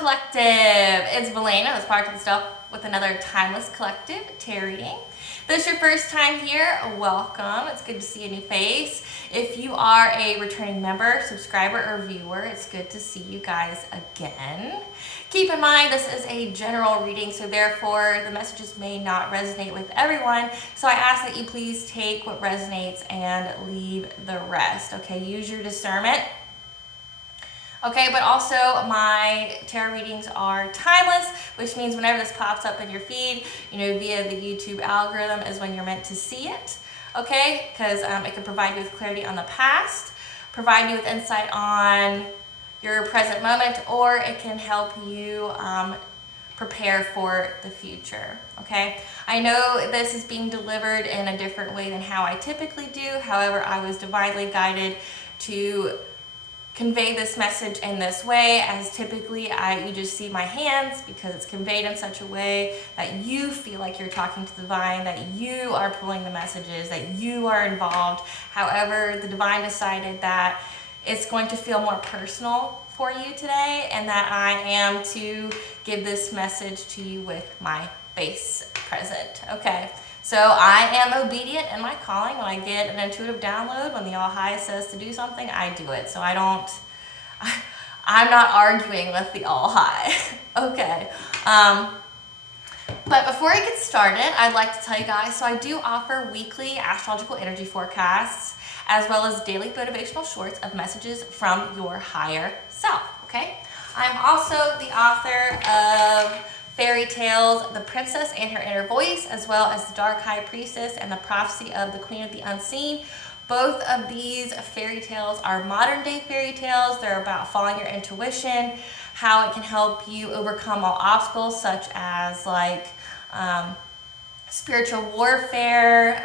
Collective, it's Valena, this part of the stuff with another timeless collective tarot reading. If this is your first time here, welcome. It's good to see a new face. If you are a returning member, subscriber, or viewer, it's good to see you guys again. Keep in mind this is a general reading, so therefore the messages may not resonate with everyone. So I ask that you please take what resonates and leave the rest. Okay, use your discernment. Okay, but also my tarot readings are timeless, which means whenever this pops up in your feed, via the YouTube algorithm is when you're meant to see it. Okay, because it can provide you with clarity on the past, provide you with insight on your present moment, or it can help you prepare for the future. Okay, I know this is being delivered in a different way than how I typically do. However, I was divinely guided to convey this message in this way, as typically you just see my hands because it's conveyed in such a way that you feel like you're talking to the divine, that you are pulling the messages, that you are involved. However, the divine decided that it's going to feel more personal for you today, and that I am to give this message to you with my face present. Okay, so I am obedient in my calling. When I get an intuitive download, when the All High says to do something, I do it. So I'm not arguing with the All High. Okay. But before I get started, I'd like to tell you guys, so I do offer weekly astrological energy forecasts, as well as daily motivational shorts of messages from your higher self, okay? I'm also the author of fairy tales, The Princess and Her Inner Voice, as well as The Dark High Priestess and The Prophecy of the Queen of the Unseen. Both of these fairy tales are modern day fairy tales. They're about following your intuition, how it can help you overcome all obstacles such as spiritual warfare,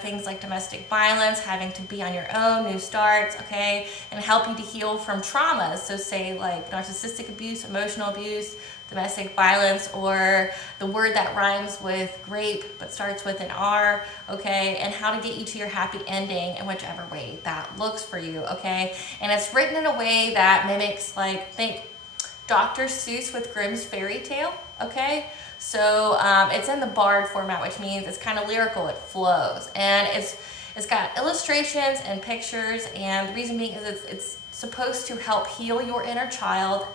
things like domestic violence, having to be on your own, new starts, okay, and help you to heal from traumas. So say like narcissistic abuse, emotional abuse, domestic violence, or the word that rhymes with grape but starts with an R, okay, and how to get you to your happy ending in whichever way that looks for you, okay. And it's written in a way that mimics, think Dr. Seuss with Grimm's fairy tale, okay. So it's in the bard format, which means it's kind of lyrical, it flows, and it's got illustrations and pictures, and the reason being is it's supposed to help heal your inner child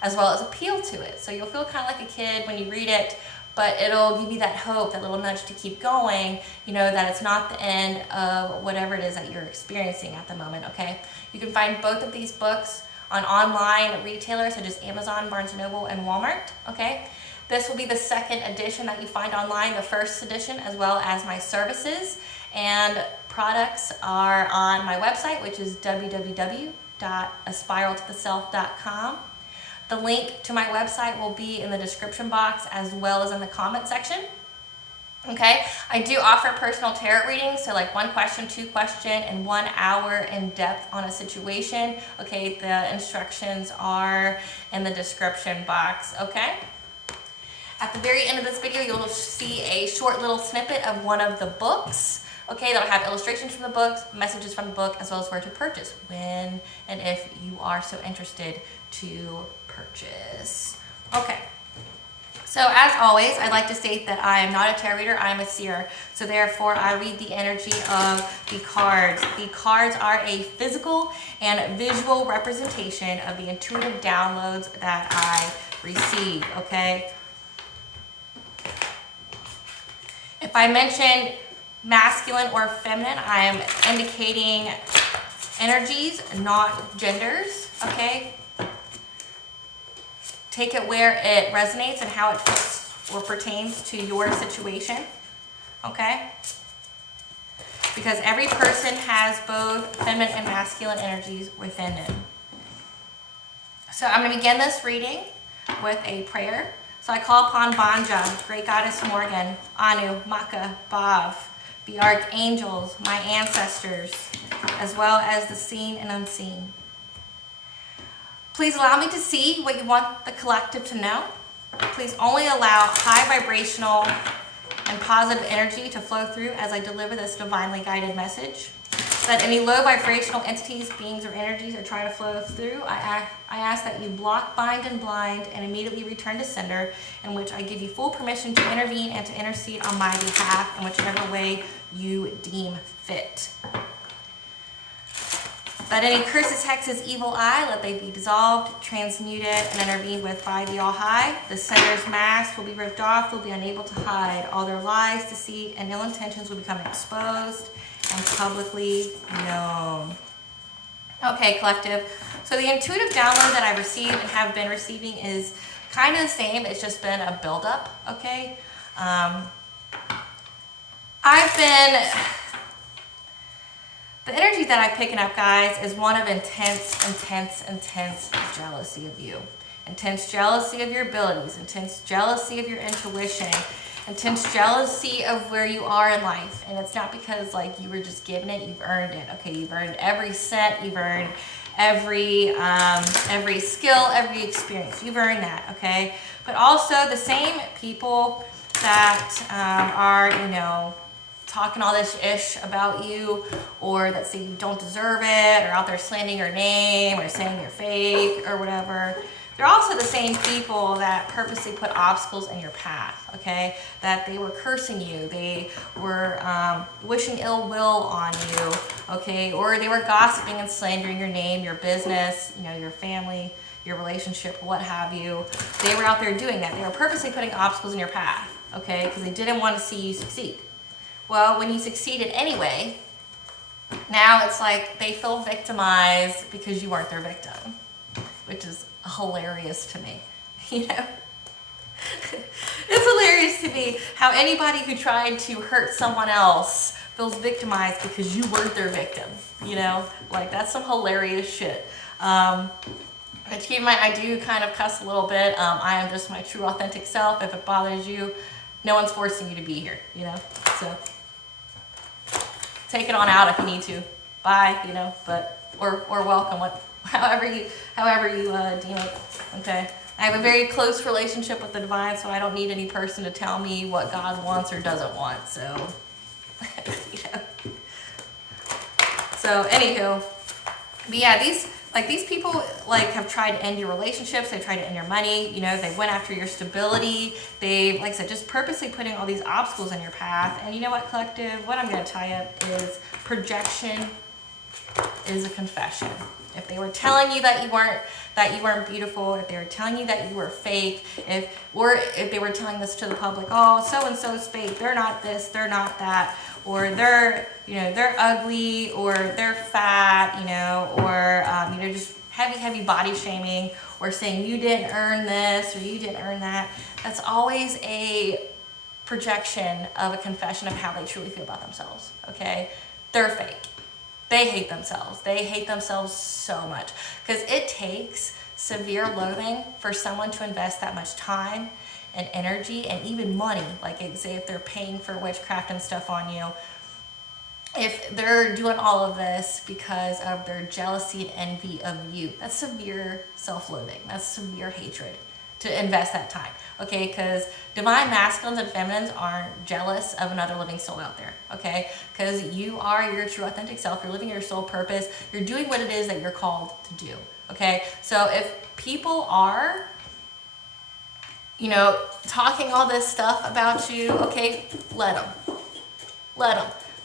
as well as appeal to it. So you'll feel kind of like a kid when you read it, but it'll give you that hope, that little nudge to keep going, that it's not the end of whatever it is that you're experiencing at the moment, okay? You can find both of these books on online retailers such as Amazon, Barnes & Noble, and Walmart, okay? This will be the second edition that you find online. The first edition, as well as my services and products, are on my website, which is www.aspiraltotheself.com. The link to my website will be in the description box as well as in the comment section. Okay, I do offer personal tarot readings, so like 1 question, 2 question, and 1 hour in depth on a situation. Okay, the instructions are in the description box, okay? At the very end of this video, you'll see a short little snippet of one of the books. Okay, that'll have illustrations from the books, messages from the book, as well as where to purchase, when and if you are so interested to purchase. Okay, so as always, I'd like to state that I am not a tarot reader, I am a seer. So therefore, I read the energy of the cards. The cards are a physical and visual representation of the intuitive downloads that I receive, okay? If I mention masculine or feminine, I am indicating energies, not genders, okay? Take it where it resonates and how it fits or pertains to your situation, okay? Because every person has both feminine and masculine energies within them. So I'm going to begin this reading with a prayer. So I call upon Banja, Great Goddess Morgan, Anu, Maka, Bav, the archangels, my ancestors, as well as the seen and unseen. Please allow me to see what you want the collective to know. Please only allow high vibrational and positive energy to flow through as I deliver this divinely guided message. that any low vibrational entities, beings, or energies are trying to flow through, I ask that you block, bind, and blind, and immediately return to sender, in which I give you full permission to intervene and to intercede on my behalf in whichever way you deem fit. That any curses, hexes, evil eye, let they be dissolved, transmuted, and intervened with by the All-High. The sender's mask will be ripped off, they'll be unable to hide. All their lies, deceit, and ill intentions will become exposed and publicly known. Okay, collective. So the intuitive download that I've received and have been receiving is kind of the same. It's just been a buildup, okay? The energy that I'm picking up, guys, is one of intense jealousy of you. Intense jealousy of your abilities, intense jealousy of your intuition, intense jealousy of where you are in life. And it's not because like you were just given it, you've earned it. Okay, you've earned every cent, you've earned every skill, every experience. You've earned that, okay? But also the same people that are, you know, talking all this ish about you, or that say you don't deserve it, or out there slandering your name, or saying you're fake, or whatever. They're also the same people that purposely put obstacles in your path, okay? That they were cursing you, they were wishing ill will on you, okay? Or they were gossiping and slandering your name, your business, you know, your family, your relationship, what have you. They were out there doing that. They were purposely putting obstacles in your path, okay? Because they didn't want to see you succeed. Well, when you succeeded anyway, now it's like they feel victimized because you weren't their victim, which is hilarious to me, you know? It's hilarious to me how anybody who tried to hurt someone else feels victimized because you weren't their victim, you know? Like, that's some hilarious shit. But keep in mind, I do kind of cuss a little bit. I am just my true authentic self. If it bothers you, no one's forcing you to be here, you know? So take it on out if you need to. Bye, you know, but or welcome, however you deem it. Okay. I have a very close relationship with the divine, so I don't need any person to tell me what God wants or doesn't want. So, you know. So anywho, but yeah, these people like have tried to end your relationships. They've tried to end your money. You know, they went after your stability. They, like I said, just purposely putting all these obstacles in your path. And you know what, collective? What I'm going to tie up is projection is a confession. If they were telling you that you weren't beautiful, if they were telling you that you were fake, if they were telling this to the public, oh, so and so is fake, they're not this, they're not that, or they're ugly, or they're fat, you know, or just heavy body shaming, or saying you didn't earn this or you didn't earn that. That's always a projection of a confession of how they truly feel about themselves. Okay, they're fake. They hate themselves. They hate themselves so much because it takes severe loathing for someone to invest that much time and energy and even money. Like, say if they're paying for witchcraft and stuff on you, if they're doing all of this because of their jealousy and envy of you, that's severe self-loathing. That's severe hatred to invest that time. Okay, because divine masculines and feminines aren't jealous of another living soul out there. Okay, because you are your true authentic self. You're living your soul purpose. You're doing what it is that you're called to do. Okay, so if people are, you know, talking all this stuff about you, okay, let them.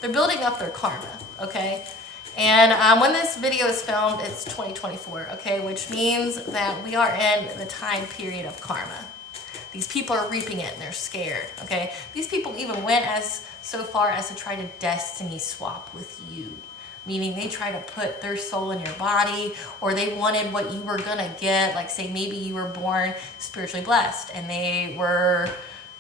They're building up their karma. Okay. And when this video is filmed, it's 2024, okay, which means that we are in the time period of karma. These people are reaping it and they're scared, okay? These people even went so far as to try to destiny swap with you, meaning they try to put their soul in your body, or they wanted what you were gonna get. Like, say maybe you were born spiritually blessed and they were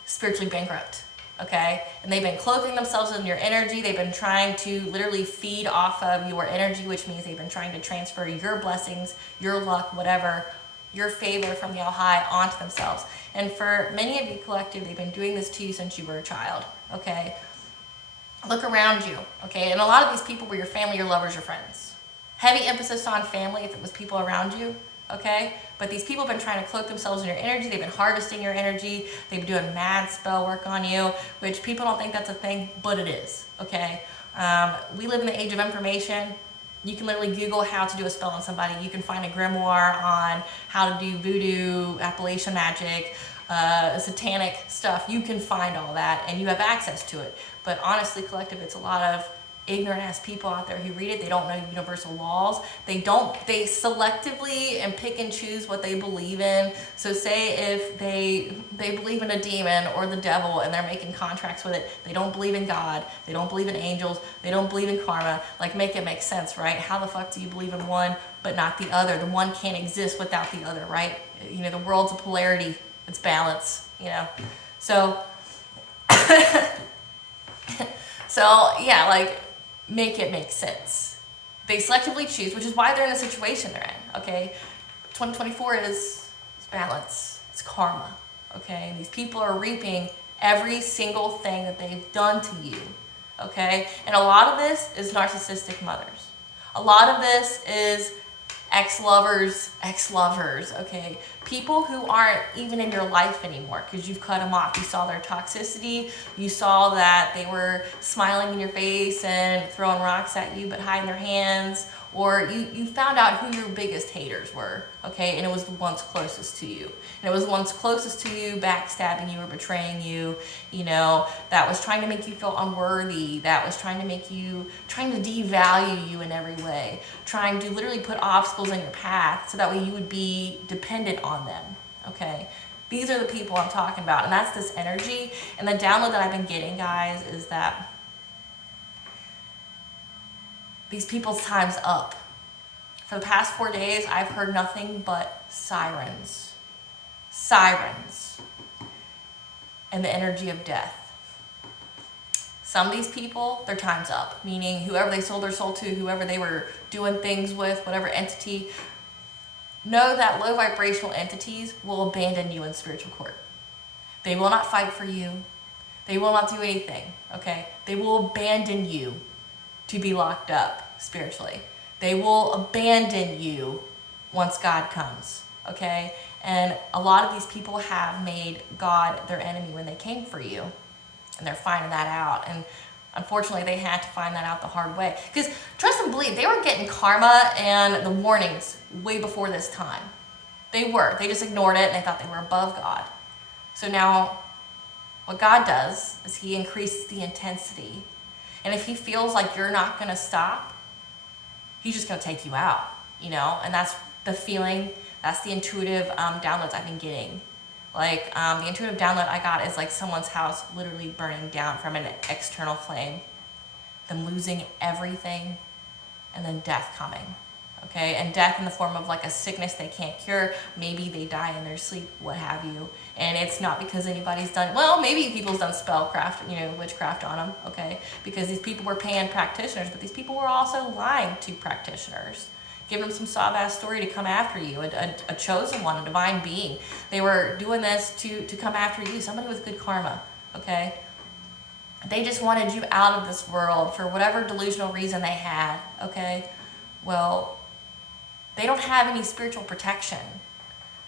spiritually bankrupt. Okay, and they've been clothing themselves in your energy. They've been trying to literally feed off of your energy, which means they've been trying to transfer your blessings, your luck, whatever, your favor from the All High onto themselves. And for many of you collective, they've been doing this to you since you were a child. Okay, look around you. Okay, and a lot of these people were your family, your lovers, your friends. Heavy emphasis on family if it was people around you. Okay, but these people have been trying to cloak themselves in your energy. They've been harvesting your energy. They've been doing mad spell work on you, which people don't think that's a thing, but it is. Okay, We live in the age of information. You can literally Google how to do a spell on somebody. You can find a grimoire on how to do voodoo, Appalachian magic, satanic stuff. You can find all that and you have access to it. But honestly, collective, it's a lot of ignorant ass people out there who read it. They don't know universal laws. They selectively and pick and choose what they believe in. So say if they believe in a demon or the devil and they're making contracts with it, they don't believe in God, they don't believe in angels, they don't believe in karma. Like, make it make sense, right? How the fuck do you believe in one but not the other? The one can't exist without the other, right? The world's a polarity, it's balance, So yeah, like, make it make sense. They selectively choose, which is why they're in the situation they're in, okay? 2024 is balance. It's karma, okay? And these people are reaping every single thing that they've done to you, okay? And a lot of this is narcissistic mothers. A lot of this is ex-lovers, okay? People who aren't even in your life anymore because you've cut them off. You saw their toxicity. You saw that they were smiling in your face and throwing rocks at you but hiding their hands. Or you found out who your biggest haters were, okay? And it was the ones closest to you. And it was the ones closest to you backstabbing you or betraying you, that was trying to make you feel unworthy, that was trying to devalue you in every way, trying to literally put obstacles in your path so that way you would be dependent on them, okay? These are the people I'm talking about, and that's this energy. And the download that I've been getting, guys, is that these people's time's up. For the past 4 days, I've heard nothing but sirens. Sirens. And the energy of death. Some of these people, their time's up. Meaning whoever they sold their soul to, whoever they were doing things with, whatever entity, know that low vibrational entities will abandon you in spiritual court. They will not fight for you. They will not do anything, okay? They will abandon you to be locked up spiritually. They will abandon you once God comes, okay? And a lot of these people have made God their enemy when they came for you, and they're finding that out. And unfortunately, they had to find that out the hard way. Because trust and believe, they were getting karma and the warnings way before this time. They just ignored it and they thought they were above God. So now what God does is he increases the intensity. And if he feels like you're not going to stop, he's just going to take you out, and that's the feeling, that's the intuitive downloads I've been getting. Like, the intuitive download I got is like someone's house literally burning down from an external flame, them losing everything, and then death coming, okay? And death in the form of like a sickness they can't cure. Maybe they die in their sleep, what have you. And it's not because anybody's done, well, maybe people's done spellcraft, witchcraft on them, okay? Because these people were paying practitioners, but these people were also lying to practitioners, giving them some sob-ass story to come after you, a chosen one, a divine being. They were doing this to come after you, somebody with good karma, okay? They just wanted you out of this world for whatever delusional reason they had, okay? Well, they don't have any spiritual protection.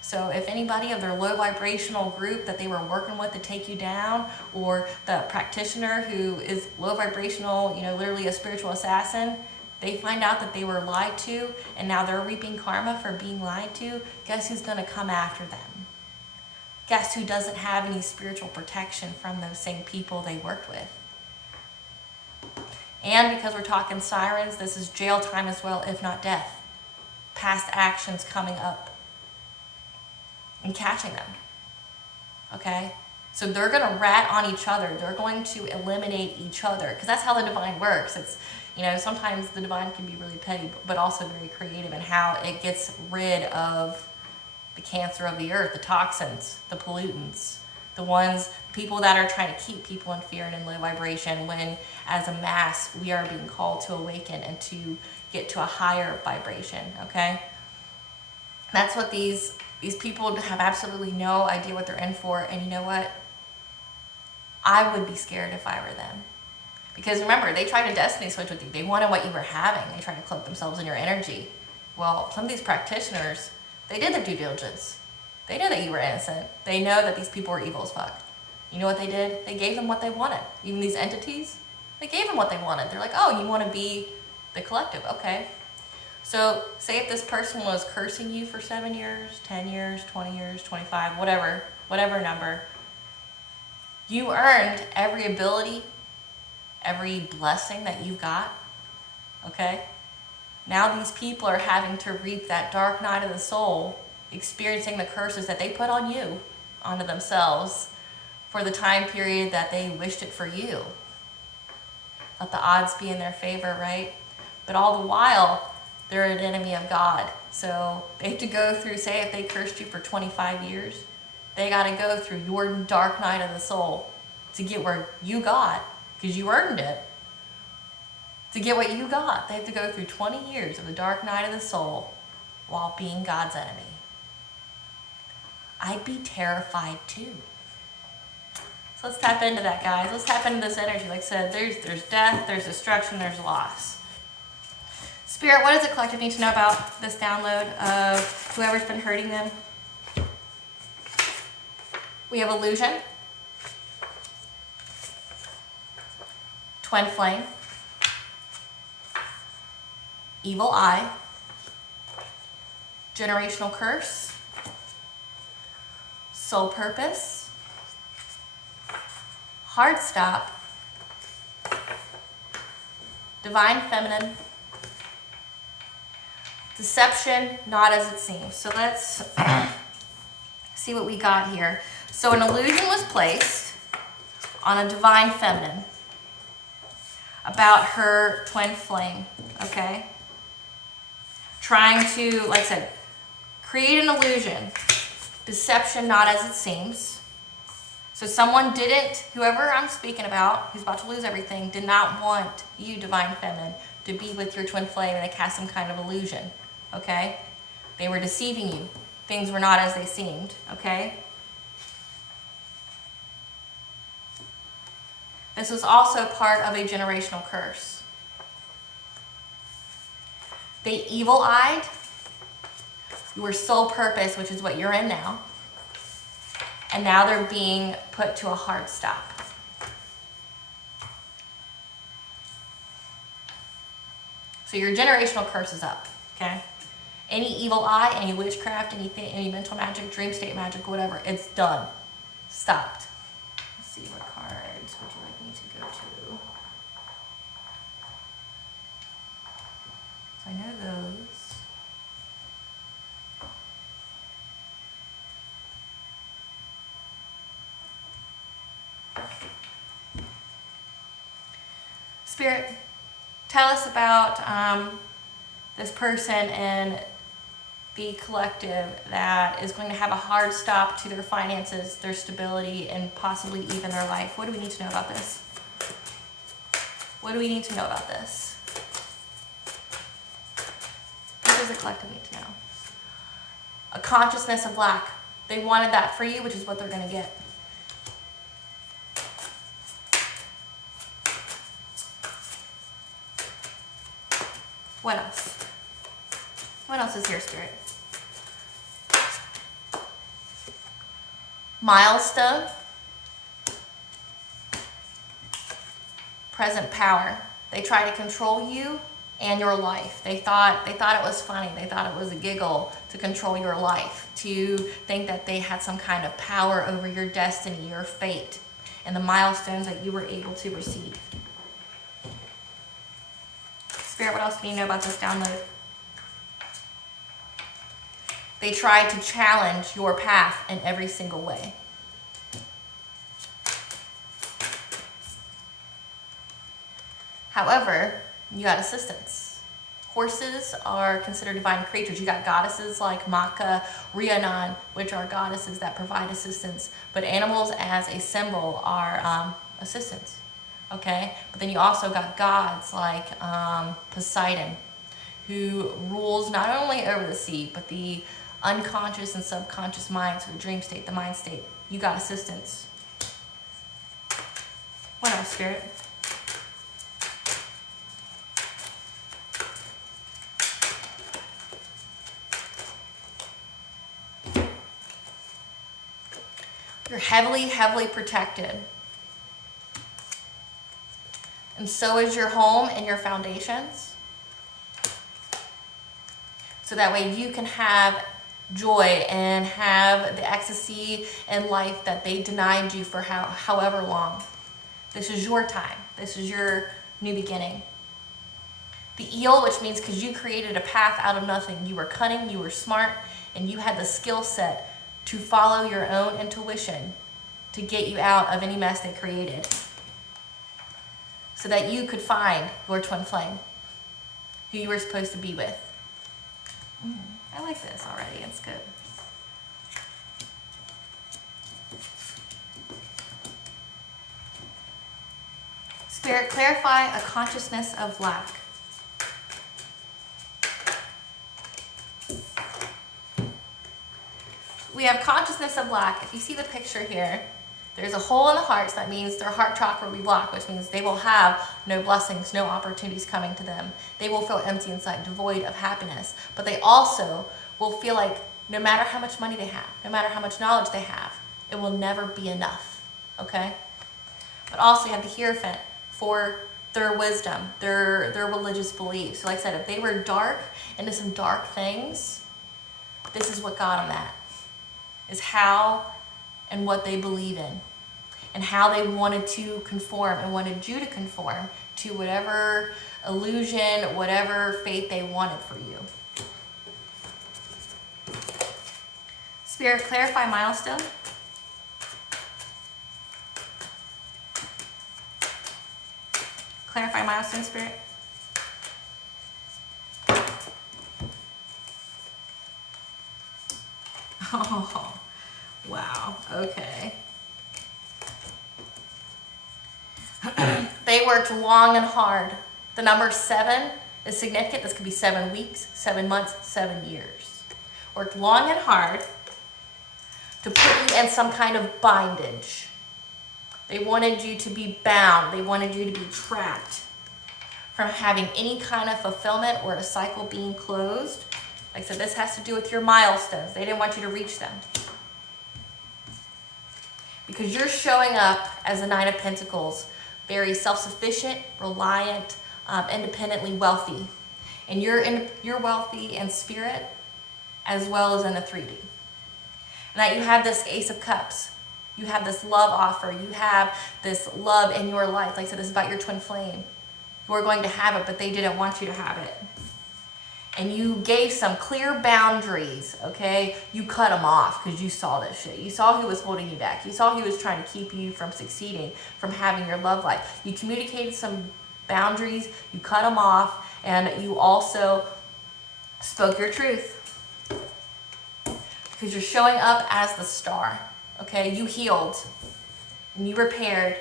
So if anybody of their low vibrational group that they were working with to take you down, or the practitioner who is low vibrational, literally a spiritual assassin, they find out that they were lied to and now they're reaping karma for being lied to, guess who's going to come after them? Guess who doesn't have any spiritual protection from those same people they worked with? And because we're talking sirens, this is jail time as well, if not death. Past actions coming up and catching them, okay? So they're going to rat on each other. They're going to eliminate each other, because that's how the divine works. It's, sometimes the divine can be really petty, but also very creative in how it gets rid of the cancer of the earth, the toxins, the pollutants, people that are trying to keep people in fear and in low vibration, when as a mass, we are being called to awaken and to get to a higher vibration, okay? That's what these people have absolutely no idea what they're in for. And you know what? I would be scared if I were them. Because remember, they tried to destiny switch with you. They wanted what you were having. They tried to cloak themselves in your energy. Well, some of these practitioners, they did their due diligence. They knew that you were innocent. They know that these people were evil as fuck. You know what they did? They gave them what they wanted. Even these entities, They gave them what they wanted. They're like, oh, you want to be the collective. Okay. So say if this person was cursing you for 7 years, 10 years, 20 years, 25, whatever number, you earned every ability, every blessing that you got. Okay. Now these people are having to reap that dark night of the soul, experiencing the curses that they put on you, onto themselves, for the time period that they wished it for you. Let the odds be in their favor, right? But all the while, they're an enemy of God. So they have to go through, say if they cursed you for 25 years, they got to go through your dark night of the soul to get where you got, because you earned it. To get what you got, they have to go through 20 years of the dark night of the soul while being God's enemy. I'd be terrified too. So let's tap into that, guys. Let's tap into this energy. Like I said, there's death, there's destruction, there's loss. Spirit, what does the collective need to know about this download of whoever's been hurting them? We have illusion, twin flame, evil eye, generational curse, soul purpose, hard stop, divine feminine, deception, not as it seems. So let's see what we got here. So an illusion was placed on a divine feminine about her twin flame, okay? Trying to, like I said, create an illusion. Deception, not as it seems. So someone didn't, whoever I'm speaking about, who's about to lose everything, did not want you, divine feminine, to be with your twin flame and to cast some kind of illusion, okay? They were deceiving you. Things were not as they seemed, okay? This was also part of a generational curse. They evil-eyed your soul purpose, which is what you're in now. And now they're being put to a hard stop. So your generational curse is up, okay? Any evil eye, any witchcraft, anything, any mental magic, dream state magic, whatever, it's done. Stopped. Let's see, what cards would you like me to go to? So I know those. Spirit, tell us about this person and the collective that is going to have a hard stop to their finances, their stability, and possibly even their life. What do we need to know about this? What do we need to know about this? What does the collective need to know? A consciousness of lack. They wanted that for you, which is what they're going to get. What else? What else is here, Spirit? Milestone. Present power. They try to control you and your life. They thought it was funny. They thought it was a giggle to control your life, to think that they had some kind of power over your destiny, your fate, and the milestones that you were able to receive. Spirit, what else do you know about this download? They tried to challenge your path in every single way. However, you got assistance. Horses are considered divine creatures. You got goddesses like Maka, Rhiannon, which are goddesses that provide assistance. But animals as a symbol are assistance. Okay? But then you also got gods like Poseidon, who rules not only over the sea, but the unconscious and subconscious mind, so the dream state, the mind state. You got assistance. What else, Spirit? You're heavily, heavily protected. And so is your home and your foundations. So that way you can have joy and have the ecstasy in life that they denied you for however long. This is your time. This is your new beginning. The eel, which means because you created a path out of nothing. You were cunning, you were smart, and you had the skill set to follow your own intuition to get you out of any mess they created, so that you could find your twin flame, who you were supposed to be with. I like this already. It's good. Spirit, clarify a consciousness of lack. We have consciousness of lack. If you see the picture here, there's a hole in the heart, so that means their heart chakra will be blocked, which means they will have no blessings, no opportunities coming to them. They will feel empty inside, devoid of happiness. But they also will feel like no matter how much money they have, no matter how much knowledge they have, it will never be enough, okay? But also you have the Hierophant for their wisdom, their religious beliefs. So like I said, if they were dark into some dark things, this is what got them that, is how and what they believe in, and how they wanted to conform and wanted you to conform to whatever illusion, whatever faith they wanted for you. Spirit, clarify milestone. Clarify milestone, Spirit. Oh, wow. Okay. They worked long and hard. The number 7 is significant. This could be 7 weeks, 7 months, 7 years. Worked long and hard to put you in some kind of bondage. They wanted you to be bound. They wanted you to be trapped from having any kind of fulfillment or a cycle being closed. Like I said, this has to do with your milestones. They didn't want you to reach them. Because you're showing up as a 9 of Pentacles, very self-sufficient, reliant, independently wealthy. And you're wealthy in spirit as well as in the 3D. And that you have this Ace of Cups. You have this love offer. You have this love in your life. Like I said, this is about your twin flame. You were going to have it, but they didn't want you to have it. And you gave some clear boundaries, okay? You cut them off because you saw this shit. You saw who was holding you back. You saw who was trying to keep you from succeeding, from having your love life. You communicated some boundaries, you cut them off, and you also spoke your truth. Because you're showing up as the star, okay? You healed and you repaired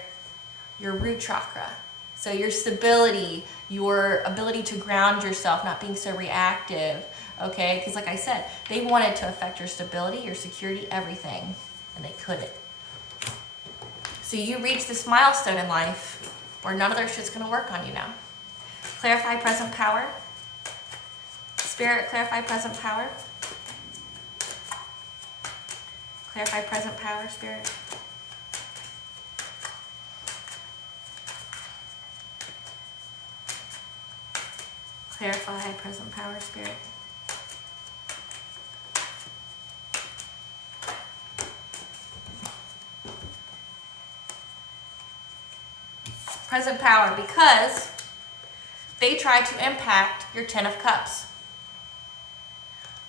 your root chakra. So your stability, your ability to ground yourself, not being so reactive, okay? Because like I said, they wanted to affect your stability, your security, everything, and they couldn't. So you reach this milestone in life where none of their shit's gonna work on you now. Clarify present power. Spirit, clarify present power. Clarify present power, Spirit. Clarify present power, Spirit. Present power, because they try to impact your 10 of Cups.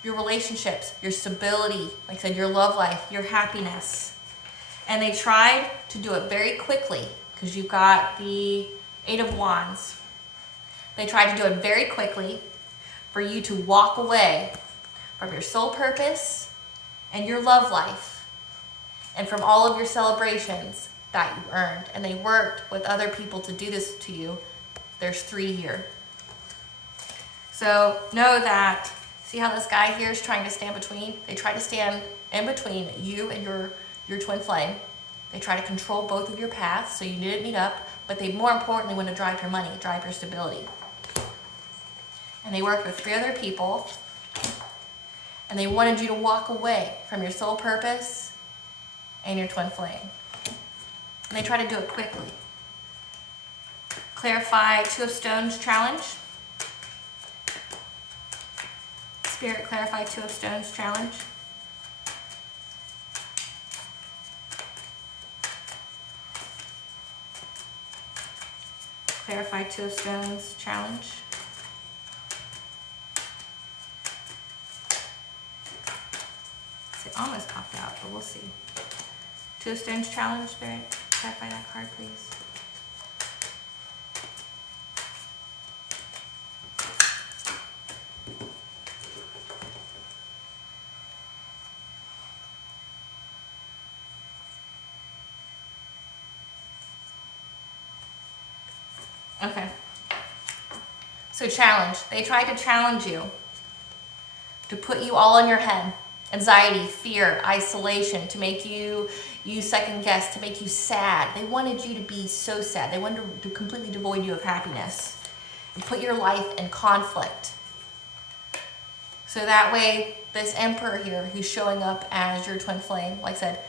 Your relationships, your stability, like I said, your love life, your happiness. And they tried to do it very quickly because you've got the 8 of Wands. They tried to do it very quickly for you to walk away from your soul purpose and your love life and from all of your celebrations that you earned. And they worked with other people to do this to you. There's 3 here. So know that, see how this guy here is trying to stand between? They try to stand in between you and your twin flame. They try to control both of your paths so you didn't meet up, but they more importantly want to drive your money, drive your stability. And they worked with 3 other people, and they wanted you to walk away from your soul purpose and your twin flame. And they try to do it quickly. Clarify Two of Stones challenge. Spirit, clarify Two of Stones challenge. Clarify Two of Stones challenge. It almost popped out, but we'll see. Two of Stones challenge, Spirit. Clarify that card, please. Okay. So challenge. They tried to challenge you, to put you all in your head. Anxiety, fear, isolation, to make you second guess, to make you sad. They wanted you to be so sad. They wanted to completely devoid you of happiness and put your life in conflict. So that way, this Emperor here, who's showing up as your twin flame, like I said,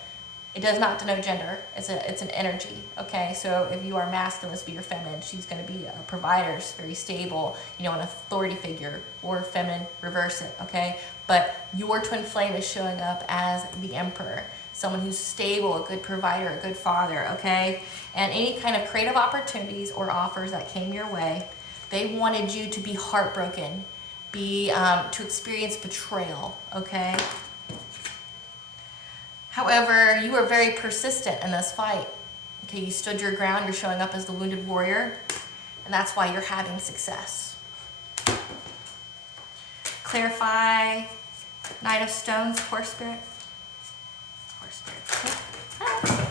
it does not denote gender. It's an energy, okay? So if you are masculine, this would be your feminine. She's going to be a provider, very stable, you know, an authority figure, or feminine, reverse it, okay? But your twin flame is showing up as the Emperor, someone who's stable, a good provider, a good father, okay? And any kind of creative opportunities or offers that came your way, they wanted you to be heartbroken, to experience betrayal, okay? However, you were very persistent in this fight. Okay, you stood your ground, you're showing up as the wounded warrior, and that's why you're having success. Clarify Knight of Stones, Horse Spirit. Horse Spirit. Ah.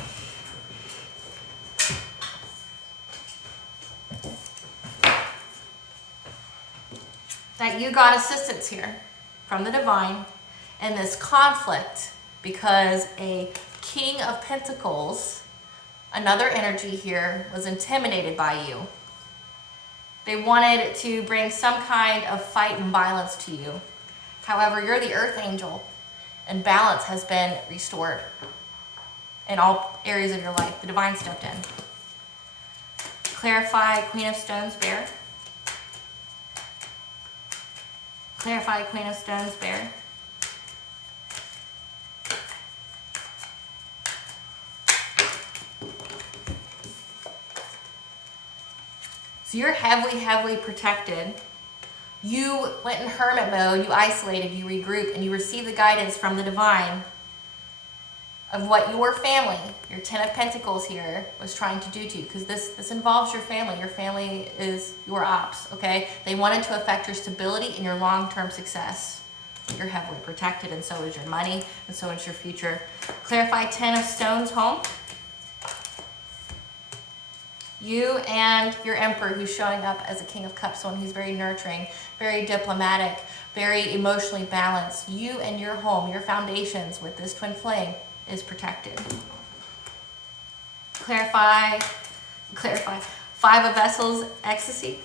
That you got assistance here from the divine in this conflict, because a King of Pentacles, another energy here, was intimidated by you. They wanted to bring some kind of fight and violence to you. However, you're the Earth Angel, and balance has been restored in all areas of your life. The divine stepped in. Clarify Queen of Stones, Bear. Clarify Queen of Stones, Bear. So you're heavily, heavily protected. You went in hermit mode, you isolated, you regrouped, and you received the guidance from the divine of what your family, your Ten of Pentacles here, was trying to do to you. Because this involves your family. Your family is your ops, okay? They wanted to affect your stability and your long-term success. You're heavily protected, and so is your money, and so is your future. Clarify Ten of Stones, home. You and your Emperor, who's showing up as a King of Cups, someone who's very nurturing, very diplomatic, very emotionally balanced. You and your home, your foundations with this twin flame is protected. Clarify. Five of Vessels, ecstasy.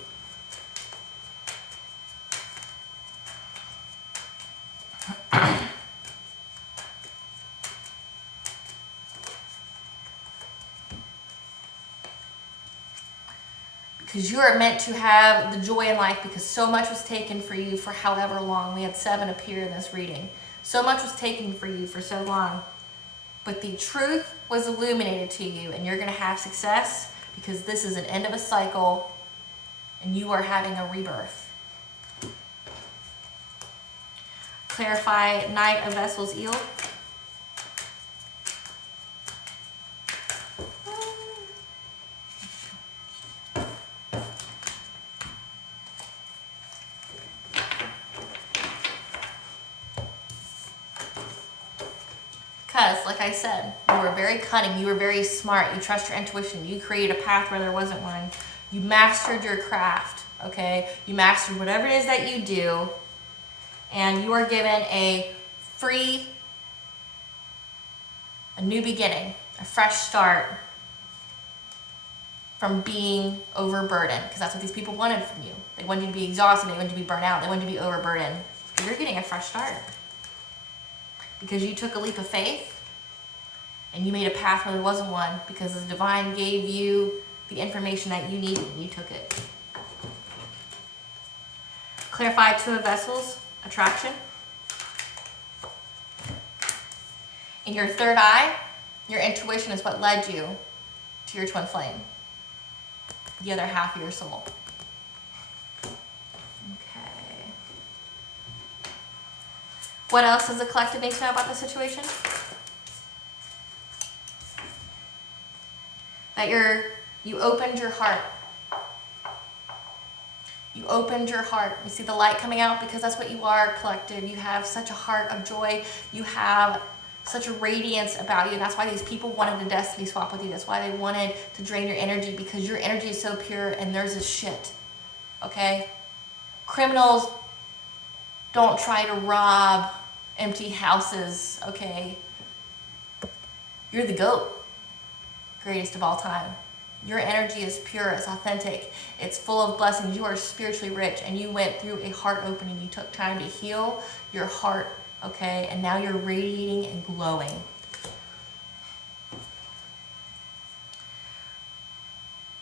Because you are meant to have the joy in life, because so much was taken for you for however long. We had 7 appear in this reading. So much was taken for you for so long. But the truth was illuminated to you, and you're going to have success, because this is an end of a cycle and you are having a rebirth. Clarify Knight of Vessels, eel. Because, like I said, you were very cunning, you were very smart, you trust your intuition, you created a path where there wasn't one. You mastered your craft, okay? You mastered whatever it is that you do, and you are given a new beginning, a fresh start from being overburdened, because that's what these people wanted from you. They wanted you to be exhausted, they wanted you to be burnt out, they wanted you to be overburdened. You're getting a fresh start. Because you took a leap of faith and you made a path where there wasn't one, because the divine gave you the information that you needed and you took it. Clarify two of vessels, attraction. In your third eye, your intuition is what led you to your twin flame, the other half of your soul. Okay. What else does the collective need to know about the situation? That you opened your heart. You opened your heart. You see the light coming out because that's what you are, collective. You have such a heart of joy. You have such a radiance about you. And that's why these people wanted to destiny swap with you. That's why they wanted to drain your energy, because your energy is so pure and theirs is shit. Okay? Criminals don't try to rob empty houses. Okay? You're the GOAT. Greatest of all time. Your energy is pure, it's authentic, it's full of blessings. You are spiritually rich, and you went through a heart opening. You took time to heal your heart, okay? And now you're radiating and glowing.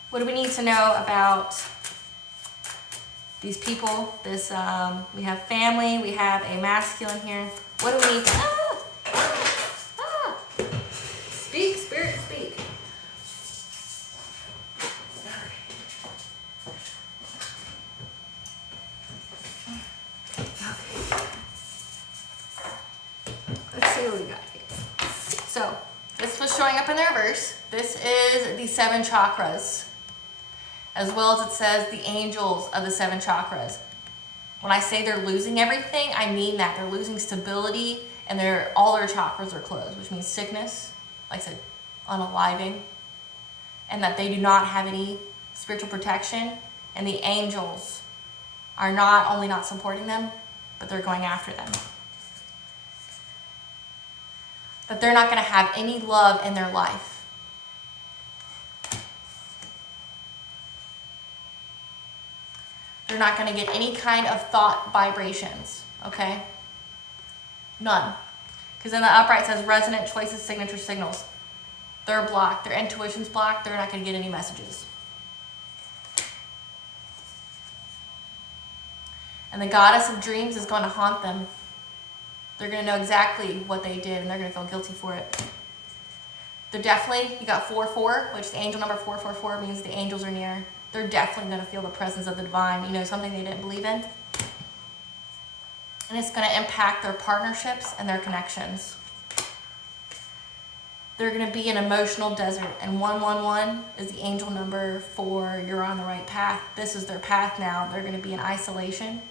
What do we need to know about these people? This we have family, we have a masculine here. What do we need to Speak, spirit, speak. What we got here. So this was showing up in the reverse. This is the 7 chakras, as well as it says the angels of the 7 chakras. When I say they're losing everything, I mean that they're losing stability, and all their chakras are closed, which means sickness, like I said, unaliving, and that they do not have any spiritual protection. And the angels are not only not supporting them, but they're going after them. That they're not going to have any love in their life. They're not going to get any kind of thought vibrations, okay? None. Because in the upright it says resonant choices, signature signals. They're blocked. Their intuition's blocked. They're not going to get any messages. And the goddess of dreams is going to haunt them. They're going to know exactly what they did, and they're going to feel guilty for it. They're definitely, you got 4-4, which the angel number 444 means the angels are near. They're definitely going to feel the presence of the divine, something they didn't believe in. And it's going to impact their partnerships and their connections. They're going to be an emotional desert, and 111 is the angel number for you're on the right path. This is their path now. They're going to be in isolation.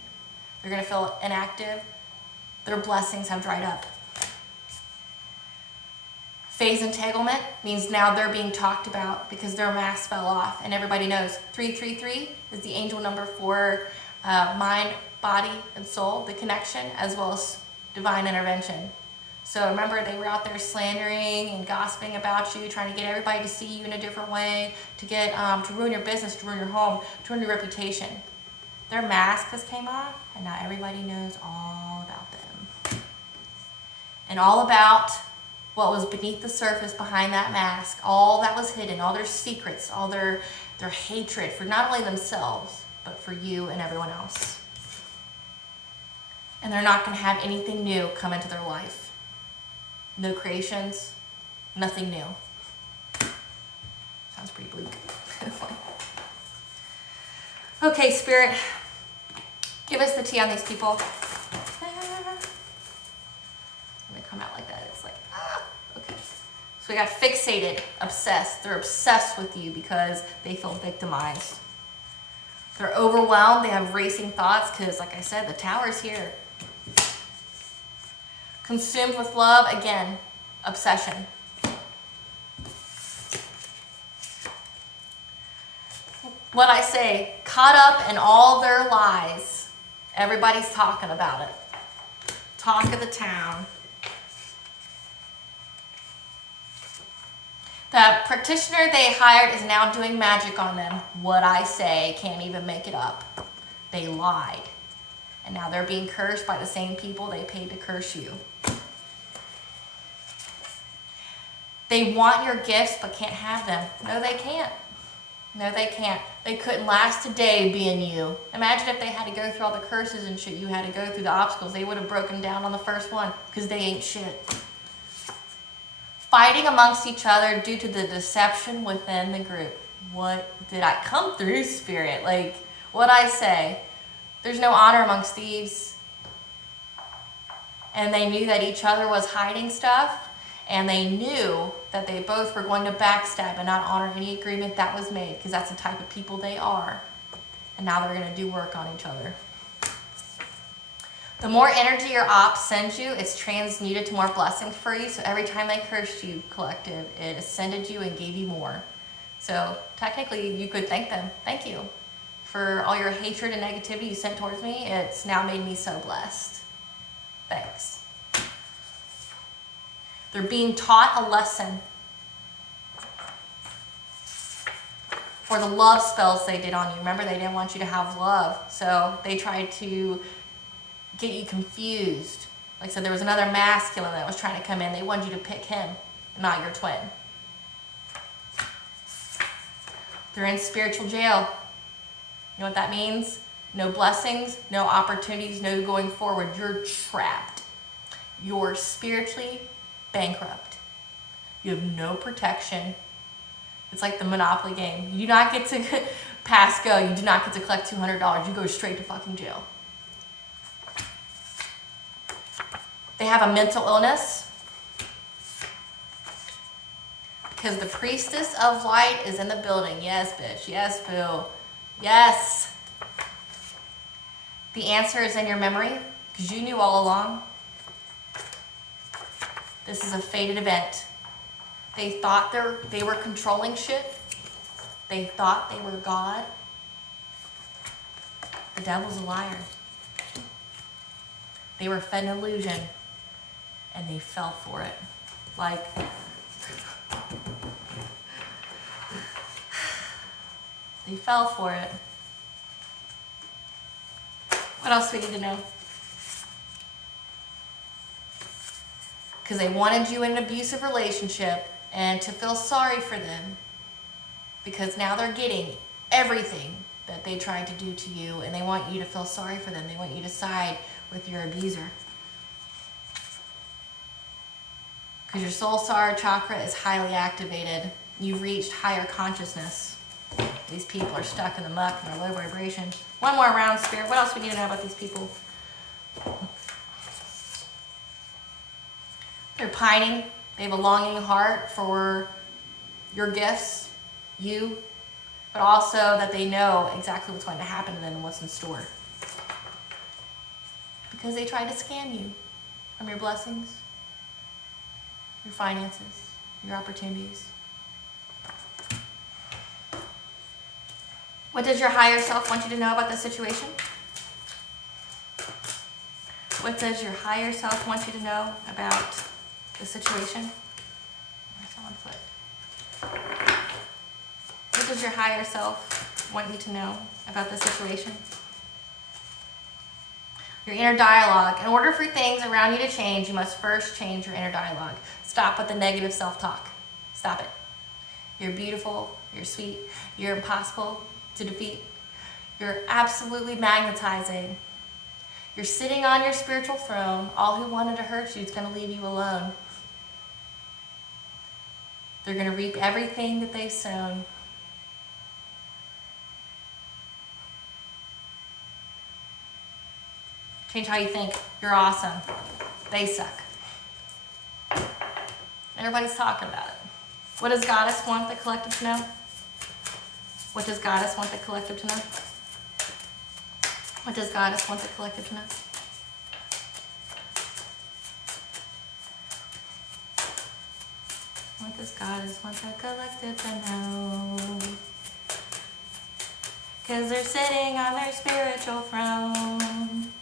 They're going to feel inactive. Their blessings have dried up. Phase entanglement means now they're being talked about because their mask fell off, and everybody knows 333 is the angel number for mind, body, and soul, the connection, as well as divine intervention. So remember, they were out there slandering and gossiping about you, trying to get everybody to see you in a different way, to get to ruin your business, to ruin your home, to ruin your reputation. Their mask has came off, and now everybody knows all about them. And all about what was beneath the surface behind that mask, all that was hidden, all their secrets, all their hatred for not only themselves, but for you and everyone else. And they're not going to have anything new come into their life. No creations, nothing new. Sounds pretty bleak. Okay, Spirit, give us the tea on these people. When they come out like that, it's like, okay. So we got fixated, obsessed. They're obsessed with you because they feel victimized. They're overwhelmed. They have racing thoughts because, like I said, the tower's here. Consumed with love, again, obsession. What I say, caught up in all their lies. Everybody's talking about it. Talk of the town. The practitioner they hired is now doing magic on them. What I say, can't even make it up. They lied. And now they're being cursed by the same people they paid to curse you. They want your gifts but can't have them. No, they can't. No, they can't. They couldn't last a day being you. Imagine if they had to go through all the curses and shit you had to go through, the obstacles. They would have broken down on the first one because they ain't shit. Fighting amongst each other due to the deception within the group. What did I come through, Spirit? Like, what'd I say? There's no honor amongst thieves. And they knew that each other was hiding stuff. And they knew that they both were going to backstab and not honor any agreement that was made, because that's the type of people they are. And now they're going to do work on each other. The more energy your ops sends you, it's transmuted to more blessings for you. So every time they cursed you, collective, it ascended you and gave you more. So technically, you could thank them. Thank you for all your hatred and negativity you sent towards me. It's now made me so blessed. Thanks. They're being taught a lesson for the love spells they did on you. Remember, they didn't want you to have love. So they tried to get you confused. Like I said, there was another masculine that was trying to come in. They wanted you to pick him, not your twin. They're in spiritual jail. You know what that means? No blessings, no opportunities, no going forward. You're trapped. You're spiritually bankrupt. You have no protection. It's like the Monopoly game. You do not get to pass go. You do not get to collect $200. You go straight to fucking jail. They have a mental illness because the priestess of light is in the building. Yes, bitch. Yes, boo. Yes. The answer is in your memory because you knew all along. This is a fated event. They thought they were controlling shit. They thought they were God. The devil's a liar. They were fed an illusion, and they fell for it. Like, they fell for it. What else do we need to know? Because they wanted you in an abusive relationship and to feel sorry for them, because now they're getting everything that they tried to do to you, and they want you to feel sorry for them. They want you to side with your abuser. Because your soul star chakra is highly activated. You've reached higher consciousness. These people are stuck in the muck and they're low vibration. One more round, Spirit. What else do we need to know about these people? They're pining. They have a longing heart for your gifts, you, but also that they know exactly what's going to happen to them and what's in store. Because they try to scam you from your blessings, your finances, your opportunities. What does your higher self want you to know about this situation? What does your higher self want you to know about the situation? That's on foot. What does your higher self want you to know about the situation? Your inner dialogue. In order for things around you to change, you must first change your inner dialogue. Stop with the negative self-talk. Stop it. You're beautiful. You're sweet. You're impossible to defeat. You're absolutely magnetizing. You're sitting on your spiritual throne. All who wanted to hurt you is going to leave you alone. They're going to reap everything that they've sown. Change how you think. You're awesome. They suck. Everybody's talking about it. What does Goddess want the collective to know? What does Goddess want the collective to know? What does Goddess want the collective to know? What does Goddess want the collective to know? Because they're sitting on their spiritual throne.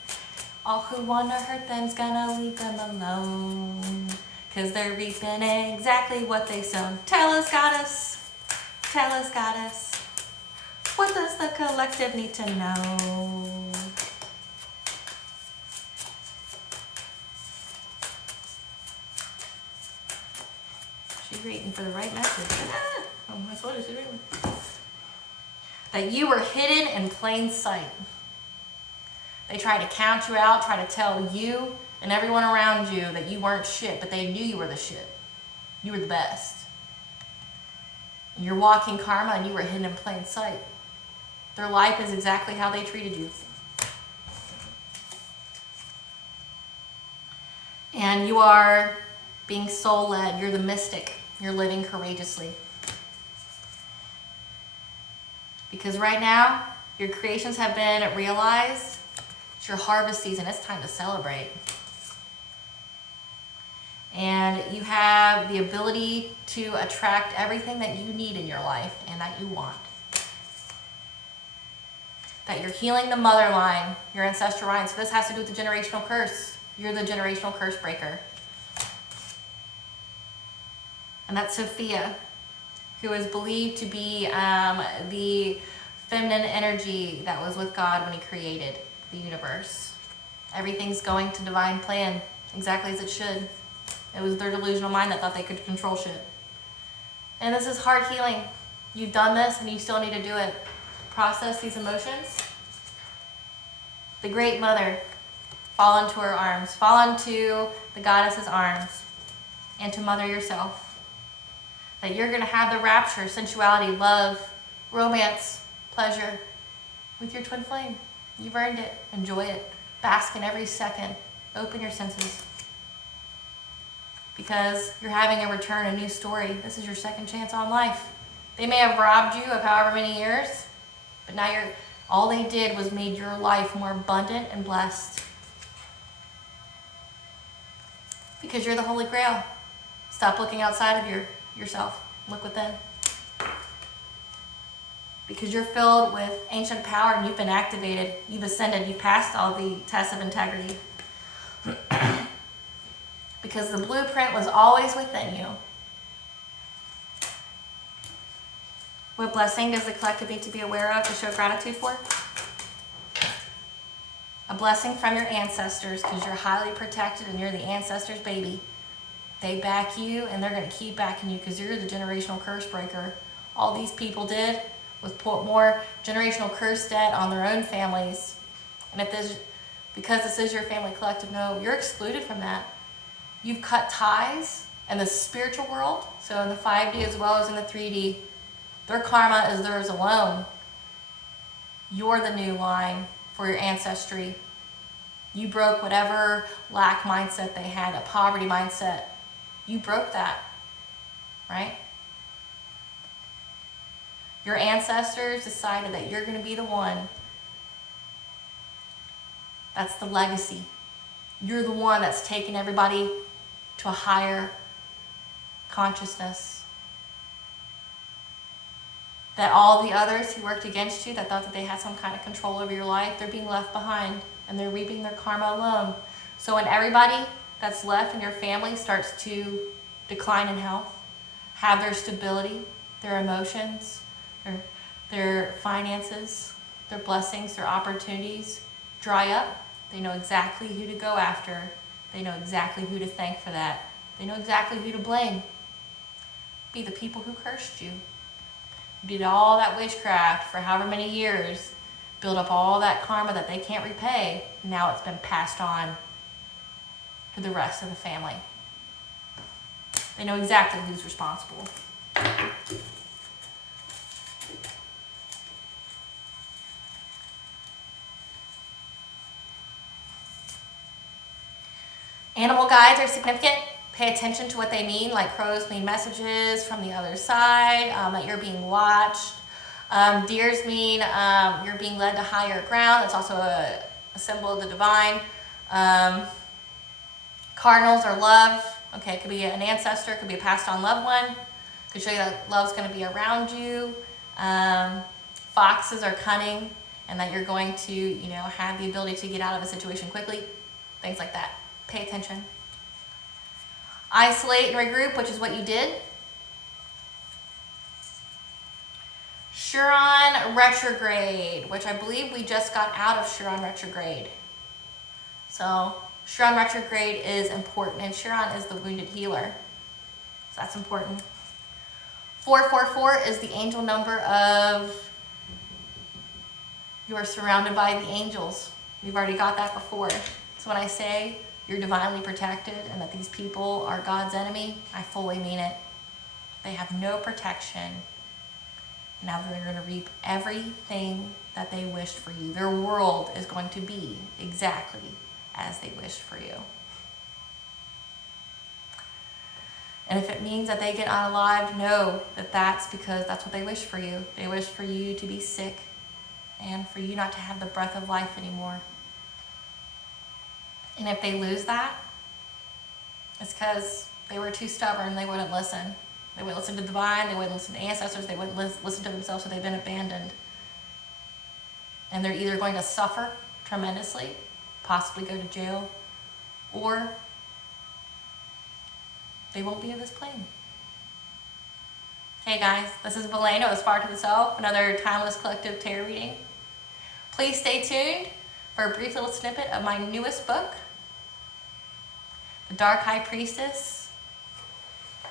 All who want to hurt them's gonna leave them alone. Because they're reaping exactly what they sown. Tell us, Goddess. Tell us, Goddess. What does the collective need to know? She's reading for the right message. Oh, that's what she's reading. that you were hidden in plain sight. They tried to count you out, try to tell you and everyone around you that you weren't shit, but they knew you were the shit. You were the best. And you're walking karma and you were hidden in plain sight. Their life is exactly how they treated you. And you are being soul-led. You're the mystic. You're living courageously. Because right now, your creations have been realized. It's your harvest season. It's time to celebrate. And you have the ability to attract everything that you need in your life and that you want. That you're healing the mother line, your ancestral line. So this has to do with the generational curse. You're the generational curse breaker. And that's Sophia, who is believed to be the feminine energy that was with God when he created the universe. Everything's going to divine plan, exactly as it should. It was their delusional mind that thought they could control shit. And this is hard healing. You've done this and you still need to do it. Process these emotions. The Great Mother, fall into her arms. Fall into the goddess's arms. And to mother yourself. That you're going to have the rapture, sensuality, love, romance, pleasure with your twin flame. You've earned it. Enjoy it. Bask in every second. Open your senses. Because you're having a return, a new story. This is your second chance on life. They may have robbed you of however many years, but now all they did was made your life more abundant and blessed. Because you're the Holy Grail. Stop looking outside of yourself. Look within. Because you're filled with ancient power and you've been activated. You've ascended. You've passed all the tests of integrity. Because the blueprint was always within you. What blessing does the collective need to be aware of to show gratitude for? A blessing from your ancestors, because you're highly protected and you're the ancestors' baby. They back you and they're going to keep backing you because you're the generational curse breaker. All these people did was put more generational curse debt on their own families. And because this is your family collective, no, you're excluded from that. You've cut ties in the spiritual world, so in the 5D as well as in the 3D. Their karma is theirs alone. You're the new line for your ancestry. You broke whatever lack mindset they had, a poverty mindset. You broke that, right? Your ancestors decided that you're going to be the one. That's the legacy. You're the one that's taken everybody to a higher consciousness. That all the others who worked against you, that thought that they had some kind of control over your life, they're being left behind and they're reaping their karma alone. So when everybody that's left in your family starts to decline in health, have their stability, their emotions, their finances, their blessings, their opportunities dry up, they know exactly who to go after. They know exactly who to thank for that. They know exactly who to blame. Be the people who cursed you. You did all that witchcraft for however many years, build up all that karma that they can't repay. Now it's been passed on to the rest of the family. They know exactly who's responsible. Animal guides are significant. Pay attention to what they mean, like crows mean messages from the other side, that you're being watched. Deers mean you're being led to higher ground. It's also a symbol of the divine. Cardinals are love. Okay, it could be an ancestor, it could be a passed on loved one. It could show you that love's going to be around you. Foxes are cunning and that you're going to, have the ability to get out of a situation quickly. Things like that. Pay attention. Isolate and regroup, which is what you did. Chiron retrograde, which I believe we just got out of Chiron retrograde. So Chiron retrograde is important, and Chiron is the wounded healer. So that's important. 444 is the angel number of You are surrounded by the angels. We've already got that before. So when I say you're divinely protected and that these people are God's enemy, I fully mean it. They have no protection. Now they're going to reap everything that they wished for you. Their world is going to be exactly as they wished for you. And if it means that they get unalived, know that that's because that's what they wish for you. They wish for you to be sick and for you not to have the breath of life anymore. And if they lose that, it's because they were too stubborn. They wouldn't listen. They wouldn't listen to the divine. They wouldn't listen to ancestors. They wouldn't listen to themselves, so they've been abandoned. And they're either going to suffer tremendously, possibly go to jail, or they won't be in this plane. Hey guys, this is Valena with Spark to the Self, another timeless collective tarot reading. Please stay tuned for a brief little snippet of my newest book, The Dark High Priestess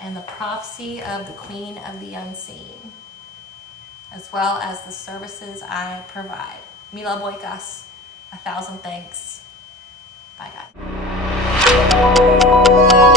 and the Prophecy of the Queen of the Unseen, as well as the services I provide. Mila Boykas, 1,000 thanks. Bye guys.